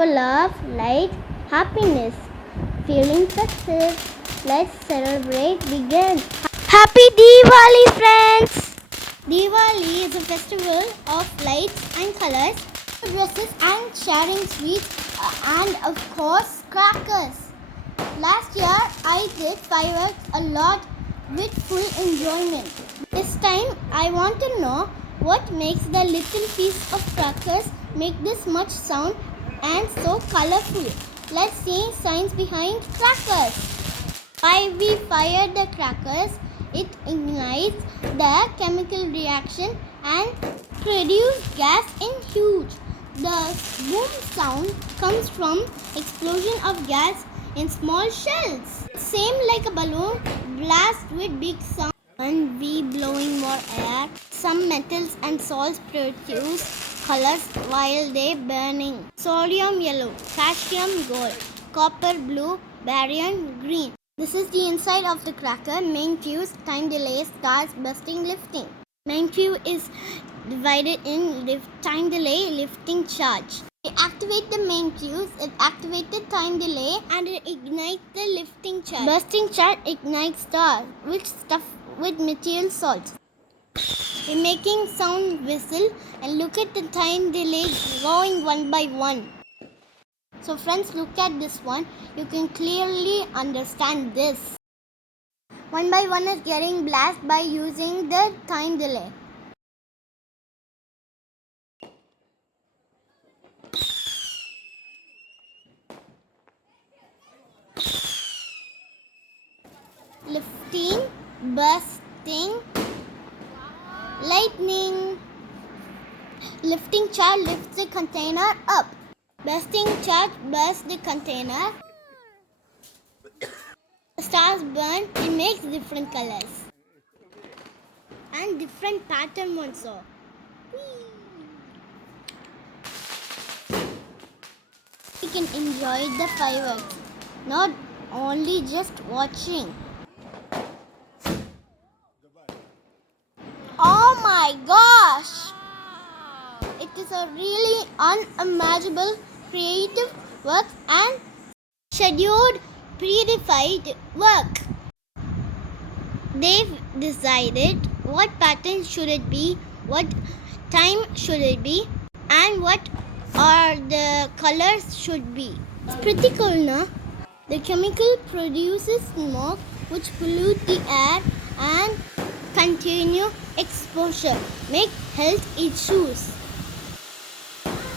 for love, light, happiness. Feeling festive. Let's celebrate begin. Happy Diwali, friends! Diwali is a festival of lights and colors, dresses and sharing sweets and of course crackers. Last year I did fireworks a lot with full enjoyment. This time I want to know what makes the little piece of crackers make this much sound and so colorful. Let's see science behind crackers. Why we fire the crackers? It ignites the chemical reaction and produces gas in huge. The boom sound comes from explosion of gas in small shells. Same like a balloon blast with big sound. When we blowing more air, some metals and salts produce colors while they burning. Sodium yellow, potassium gold, copper blue, barium green. This is the inside of the cracker. Main fuse, time delay, starts bursting, lifting. Main fuse is divided in time delay, lifting charge. We activate the main fuse, it activates the time delay and it ignites the lifting charge. Bursting charge ignites star, which stuff with material salts. We're making sound whistle and look at the time delay going one by one. So friends, look at this one. You can clearly understand this. One by one is getting blast by using the time delay. Lifting, bursting, lightning. Lifting charge lifts the container up. Bursting charge bursts the container. The stars burn, it makes different colors. And different pattern also. You can enjoy the fireworks, not only just watching. Oh my gosh! It is a really unimaginable creative work and scheduled, predefined work. They've decided what pattern should it be, what time should it be, and what are the colors should be. It's pretty cool, no? The chemical produces smoke which pollute the air and continue exposure, make health issues.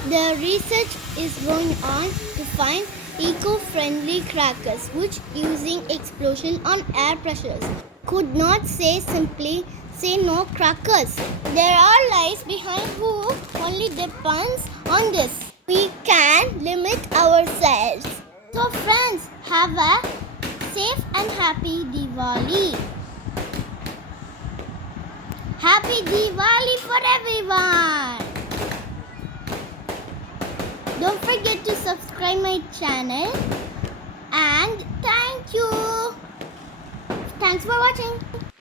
The research is going on to find eco-friendly crackers which using explosion on air pressures. Could not say simply say no crackers. There are lies behind who only depends on this. We can limit ourselves. So friends, have a safe and happy Diwali. Happy Diwali for everyone. Don't forget to subscribe my channel and thank you. Thanks for watching.